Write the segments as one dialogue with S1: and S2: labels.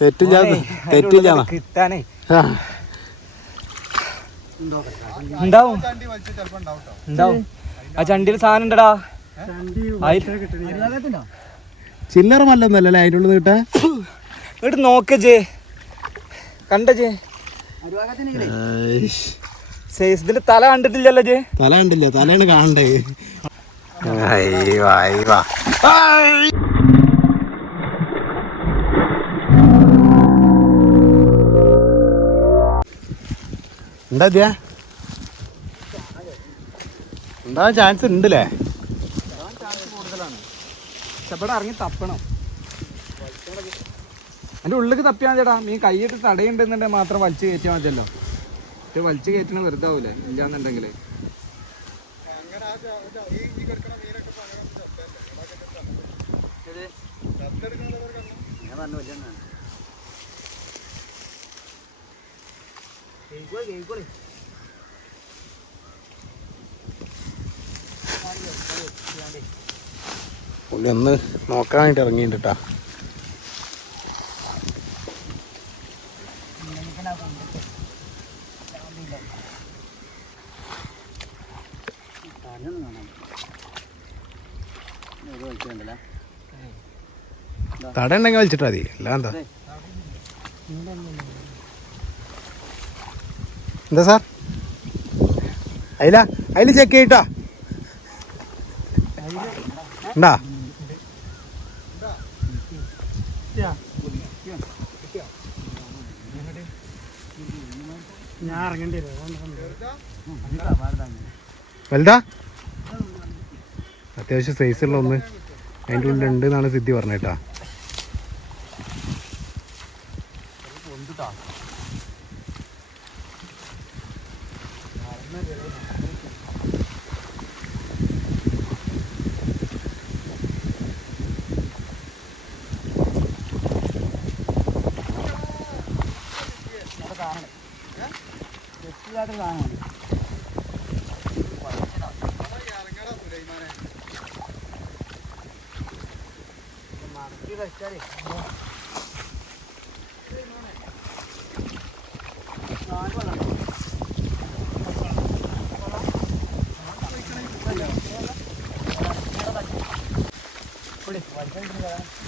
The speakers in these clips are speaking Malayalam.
S1: തെറ്റില്ല തെറ്റില്ല.
S2: കിട്ടാനേ. ഉണ്ടാവും. ഉണ്ടാവും. ആ ചണ്ടിയിൽ സാധനം ഉണ്ടടാ.
S1: ചില്ലറ മല്ലൊന്നല്ലേ അതിനുള്ളത് ഉള്ളിൽ കിട്ടാ.
S2: എന്നിട്ട് നോക്കജേ കണ്ട ജേ. സൈസ് ഇതിന്റെ തല കണ്ടിട്ടില്ലല്ലോ ജേ.
S1: തല കണ്ടില്ല തലയാണ് കാണണ്ടേ. വാ. എന്താ ഇതിയ എന്താ ചാൻസ് ഉണ്ടല്ലേ?
S2: ഇറങ്ങി തപ്പണം. എന്റെ ഉള്ളിലേക്ക് തപ്പിയാൽ ചേട്ടാ മീൻ കൈയിട്ട് തടയുണ്ടെന്നുണ്ടെങ്കിൽ മാത്രം വലിച്ചു കയറ്റിയാൽ മതിയല്ലോ. പക്ഷെ വലിച്ചു കയറ്റണ വെറുതെ ആവൂലേ ഇല്ലാന്നുണ്ടെങ്കിൽ
S1: പുള്ളി ഒന്ന് നോക്കാനായിട്ട് ഇറങ്ങിയിട്ടാ തട ഉണ്ടെങ്കിൽ വലിച്ചിട്ടാ മതി. അല്ല എന്താ സാർ? അയില അയിൽ ചെക്ക് ചെയ്യട്ടോ. ഉണ്ടാ?
S2: ഞാൻ ഇറങ്ങേണ്ടി
S1: വലുതാ? അത്യാവശ്യം സൈസുള്ള ഒന്ന്. അതിന്റെ ഉള്ളിൽ ഉണ്ട് എന്നാണ് സിദ്ധി പറഞ്ഞേട്ടാ. കാണണം വ്യക്തിയായിട്ട് കാണുന്നുണ്ട് മറക്കി വെച്ചാലേ വലിയ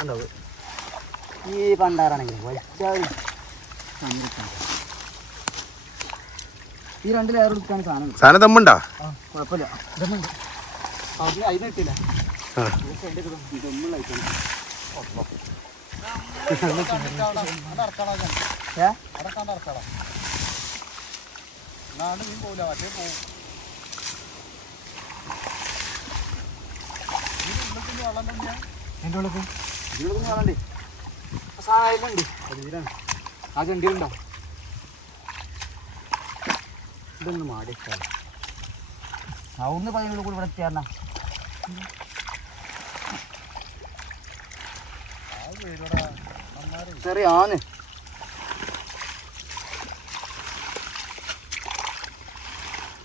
S1: അല്ലേ
S2: ഈ പണ്ടാറാണെങ്കിൽ ഈ രണ്ട് ലെയർ എടുക്കാൻ സാധനം.
S1: സാധനം തമ്മുണ്ടാ
S2: കുഴപ്പമില്ല. ഇതൊന്നുണ്ട് അതിന് അതിന് കിട്ടില്ല
S1: മറ്റേ
S2: ഏ എന്റെ ഉള്ളത്? ഇതിലൊന്നും കാണണ്ടേ? സാധനമുണ്ട് അതിലാണ്. ആ ചെണ്ടിയിലുണ്ടോ? ഇതൊന്ന് മാടി ആ ഒന്ന് പതിനുള്ളിൽ കൂടി ഇവിടെ എത്തിയാർന്നാ ചെറിയാന്ന്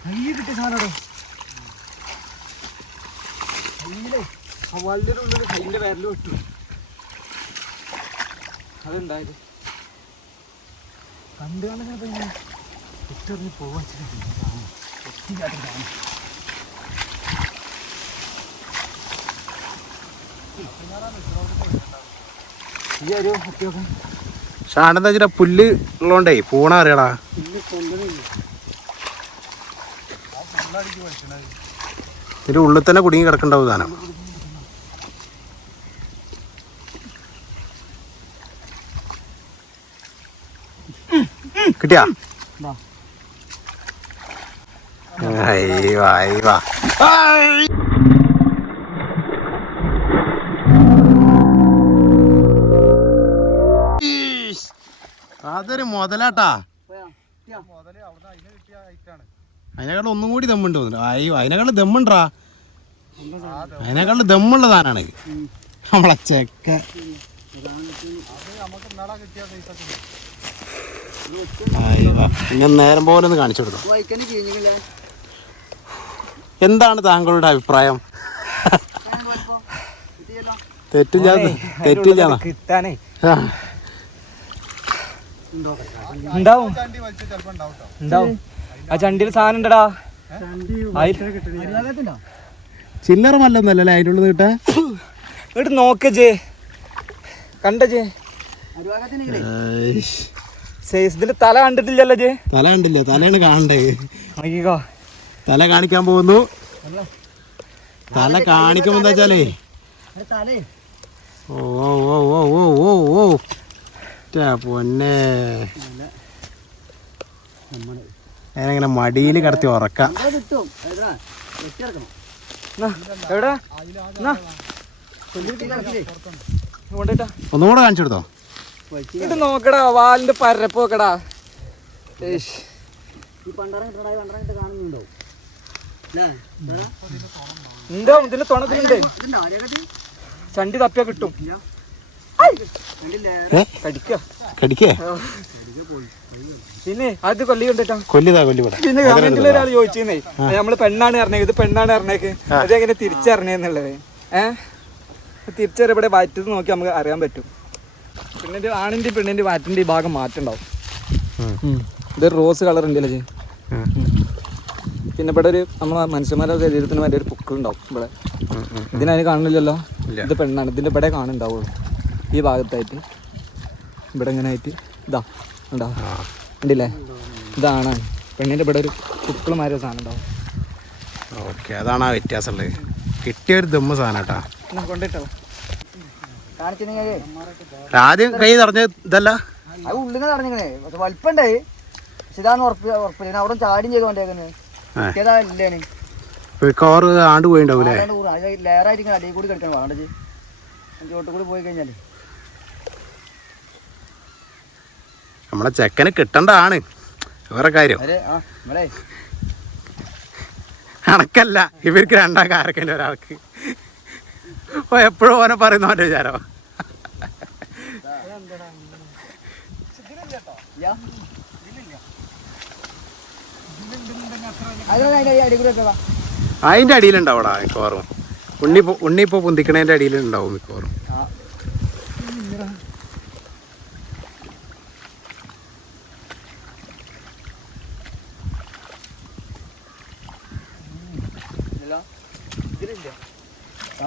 S2: കയ്യിൽ കിട്ടിയ സാധനം കയ്യിലേ ആ വള്ളിയുടെ ഉള്ളിൽ കൈന്റെ വിരൽ വിട്ടു. അതുണ്ടായത് കണ്ടു കാണുന്ന ഇട്ടെറിഞ്ഞ് പോവാ ഈ ഒരു അത്യാവശ്യം
S1: ഷാണെന്താ വെച്ചാ പുല്ല് ഉള്ളോണ്ടേ പൂണ അറിയടാ. ഇതിന്റെ ഉള്ളിൽ തന്നെ കുടുങ്ങി കിടക്കണ്ടാവും സാധനം.
S3: കിട്ടിയാ?
S2: ദാ.
S3: അയ്യോ അയ്യോ അതൊരു മുതലാട്ടാ. അതിനേക്കാൾ ഒന്നും കൂടി ദമ്മുണ്ട് തോന്നുന്നു. അയ്യോ അതിനെക്കാളും ദമ്മുണ്ടാ. അതിനെക്കാളും ദമ്മുള്ള സാധനമാണ്. നമ്മളെ ചെക്ക. ഇങ്ങനെ നേരം പോലെ ഒന്ന് കാണിച്ചു
S2: വൈക്കന്നെ
S3: എന്താണ് താങ്കളുടെ അഭിപ്രായം? തെറ്റില്ല തെറ്റില്ല
S2: കിട്ടാനേ
S3: ആ.
S2: ഉണ്ടാവും. ഉണ്ടാവും. ആ ചണ്ടിയിൽ സാധനം ഉണ്ടടാ.
S3: ചില്ലറ മല്ലൊന്നല്ലേ അതിന്റെ ഉള്ളിൽ കിട്ടാ?
S2: ഇങ്ങോട്ട് നോക്കേ കണ്ട ജേ തല കണ്ടിട്ടില്ലല്ലോ ജേ?
S3: തല കണ്ടില്ല തലയാണ് കാണണ്ടേ?
S2: നോക്കിക്കോ.
S3: തല കാണിക്കാൻ പോകുന്നു. തല കാണിക്കുമ്പോ എന്താ വെച്ചാലേ? ഓ ഓ ഓ ഓ ഓ ഓ പൊന്നെ. ഞാനിങ്ങനെ മടിയിൽ കിടത്തി ഉറക്കാം. ഒന്നുകൂടെ കാണിച്ചു കൊടുത്തോ?
S2: ഇത് നോക്കടാ വാലിന്റെ പരപ്പ് നോക്കടാ. എന്തോ ഇതിന്റെ തുണത്തിലുണ്ട് ചണ്ടി തപ്പിയ കിട്ടും. പിന്നെ അത് കൊല്ലി കൊണ്ടിട്ടാ? പിന്നെ കമന്റിൽ ഒരാൾ ചോദിച്ചേ നമ്മൾ പെണ്ണാണ് ഇറങ്ങിയത് ഇത് പെണ്ണാണ് ഇറങ്ങിയത് അത് എങ്ങനെ തിരിച്ചറിഞ്ഞെന്നുള്ളത്? ഏഹ് തിരിച്ചറിയപ്പെടെ വയറ്റത്ത് നോക്കി നമുക്ക് അറിയാൻ പറ്റും. പിന്നെ ആണിന്റെ പെണ്ണിന്റെ വാറ്റിന്റെ ഈ ഭാഗം മാറ്റുണ്ടാവും ഇത് റോസ് കളർ ഉണ്ട് അല്ലേ പിന്നെ ഇവിടെ ഒരു നമ്മളെ മനുഷ്യന്മാരുടെ ശരീരത്തിന് വേണ്ടി ഒരു പുക്കളുണ്ടാവും ഇവിടെ. ഇതിനതിന് കാണുന്നില്ലല്ലോ? ഇത് പെണ്ണാണ്. ഇതിന്റെ ഇവിടെ കാണുന്നുണ്ടാവുള്ളൂ. ഈ ഭാഗത്തായിട്ട്. ഇവിടെ ഇങ്ങനെ ആയിട്ട് ഇതാ ഉണ്ടാ ഉണ്ടല്ലേ ഇതാണ് പെണ്ണിന്റെ ഇവിടെ ഒരു പുക്കളുമാരി മാറിയ സാധനം ഉണ്ടാവും.
S3: ഓക്കെ അതാണ് ആ വ്യത്യാസമുള്ളത് കിട്ടിയ ഒരു ദമ്മ സാധനം കേട്ടോ.
S2: കൊണ്ടിട്ടോ
S3: ആദ്യം കൈ നിറഞ്ഞ ഇതല്ല?
S1: അത് ഉള്ളിൽ നിന്ന് പറഞ്ഞേ പക്ഷെ വലിപ്പണ്ടേ പക്ഷെ ഇതാണ് ഉറപ്പ് ഉറപ്പില്ല. അവിടെ ചാടിയും ചെയ്ത് കൊണ്ടേക്കുന്നത്
S3: കവർ ആണ്ട് പോയിണ്ടാവൂലേ?
S1: ലെയറായിട്ട് അടിയിൽ കൂടി കിടക്കണം വേണ്ടത് ചോട്ട് കൂടി പോയി കഴിഞ്ഞാൽ.
S3: നമ്മളെ ചെക്കന് കിട്ടണ്ടാണ് വേറെ കാര്യം. കണക്കല്ല ഇവർക്ക് രണ്ടാക്കാരക്കല്ല ഒരാൾക്ക്. ഓ എപ്പോഴും ഓനെ പറയുന്നവന്റെ വിചാരം
S1: വിചാരോ? അതിന്റെ
S3: അടിയിലുണ്ടാവടാ മിക്കവാറും. ഉണ്ണി ഉണ്ണി ഇപ്പോൾ പൊന്തിക്കണേന്റെ അടിയിലുണ്ടാവും മിക്കവാറും.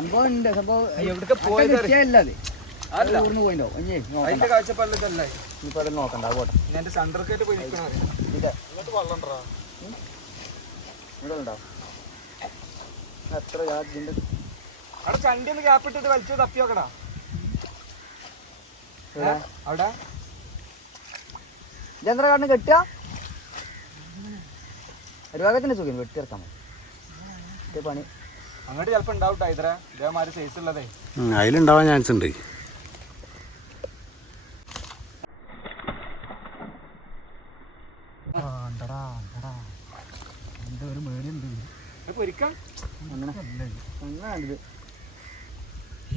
S1: സംഭവം ഉണ്ട്. സംഭവം
S2: എവിടേക്ക് പോയത്?
S1: അത്.
S2: അല്ല.
S1: ഊർന്ന് പോയിണ്ടോ ഇനി നോക്കണ്ട.
S2: അതിന്റെ കാഴ്ചപ്പാടിലല്ലേ
S1: ഇനിയിപ്പോ അത് നോക്കണ്ട. പോട്ടെ.
S2: ഞാൻ എന്റെ സണ്ടർക്കായിട്ട് പോയി നിൽക്കണ
S1: ഇതിന്റെ ഇവിടെ ഉണ്ടോ? എത്ര ഞാൻ ഇതിന്റെ
S2: അവിടെ ചണ്ടി ഒന്ന് ഗ്യാപ്പ് ഇട്ടിട്ട് വലിച്ചു തപ്പി നോക്കടാ.
S1: ഇവിടെ.
S2: അവിടെ?
S1: ഇതെന്താ കാരണം കെട്ടുക? ഒരു ഭാഗത്തിന്റെ സുഖം വെട്ടിയിറക്കാൻ പണി.
S2: അങ്ങോട്ട് ചിലപ്പോ ഉണ്ടാവട്ടെ ഇതര. ഇതേമാതിരി സൈസ് ഉള്ളതേ.
S3: അതിലുണ്ടാവാൻ ചാൻസ് ഉണ്ട്.
S2: പൊരിക്കാം.
S1: അങ്ങനെ.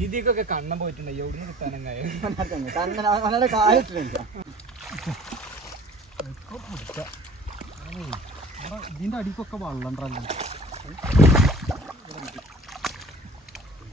S2: ഇതിക്കൊക്കെ കണ്ണം പോയിട്ടുണ്ട്. എവിടെ കിട്ടാനങ്ങായ
S1: കാലിട്ടില്ല
S2: ഇതിന്റെ അടിക്കൊക്കെ
S1: വള്ളണ്ടല്ലോ ആട്ടല്ലേ ഇതൊക്കെ വലിക്കും.
S2: അടണ്ടാ
S1: കണ്ടാ പിന്നെ ഇവിടെ
S2: എന്തൊക്കെ പറയും
S1: കാർക്ക് ഇവിടെ അല്ലേ, ഇവിടെ
S2: മെയിൻ
S1: കിടക്കാം.
S2: ആൾക്കാർ വരാം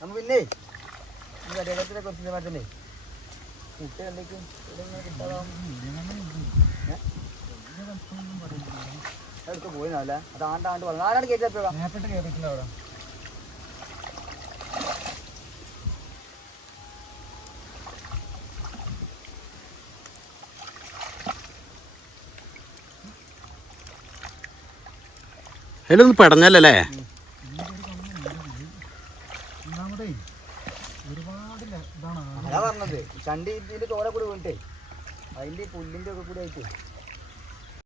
S1: നമ്മ പിന്നെ കുറച്ച് മാറ്റണ്ടേ മുട്ട എന്തൊക്കെയും അത് ആണ്ടാണ്ട് പറഞ്ഞു
S2: അവിടെ
S4: അതിലൊന്ന് പെടഞ്ഞല്ലേ
S2: ല-
S1: ഇതിന്റെ തോടെ കൂടി വീണിട്ടേ. അതിന്റെ പുല്ലിന്റെ ഒക്കെ കൂടി ആയിട്ട്.